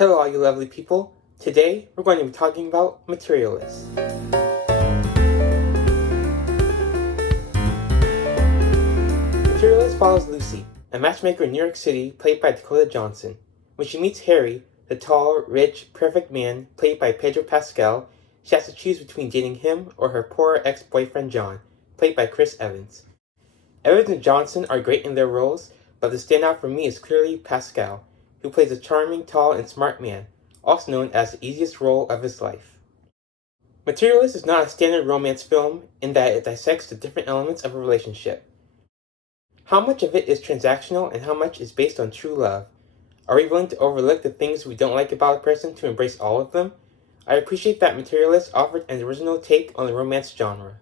Hello all you lovely people. Today we're going to be talking about Materialists. Materialist follows Lucy, a matchmaker in New York City played by Dakota Johnson. When she meets Harry, the tall, rich, perfect man played by Pedro Pascal, she has to choose between dating him or her poor ex-boyfriend John, played by Chris Evans. Evans and Johnson are great in their roles, but the standout for me is clearly Pascal, who plays a charming, tall, and smart man, also known as the easiest role of his life. Materialist is not a standard romance film in that it dissects the different elements of a relationship. How much of it is transactional and how much is based on true love? Are we willing to overlook the things we don't like about a person to embrace all of them? I appreciate that Materialist offered an original take on the romance genre.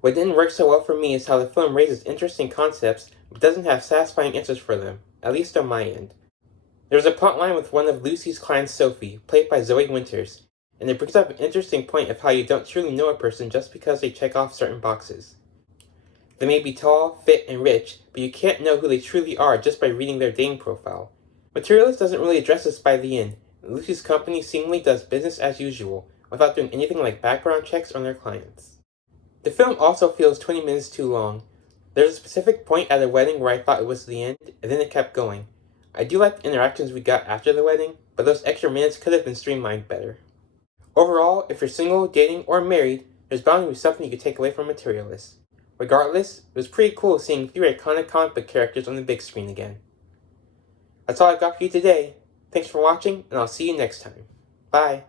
What didn't work so well for me is how the film raises interesting concepts but doesn't have satisfying answers for them, at least on my end. There's a plotline with one of Lucy's clients, Sophie, played by Zoe Winters, and it brings up an interesting point of how you don't truly know a person just because they check off certain boxes. They may be tall, fit, and rich, but you can't know who they truly are just by reading their dating profile. Materialist doesn't really address this by the end, and Lucy's company seemingly does business as usual, without doing anything like background checks on their clients. The film also feels 20 minutes too long. There's a specific point at a wedding where I thought it was the end, and then it kept going. I do like the interactions we got after the wedding, but those extra minutes could have been streamlined better. Overall, if you're single, dating, or married, there's bound to be something you could take away from Materialists. Regardless, it was pretty cool seeing a few iconic comic book characters on the big screen again. That's all I've got for you today. Thanks for watching, and I'll see you next time. Bye!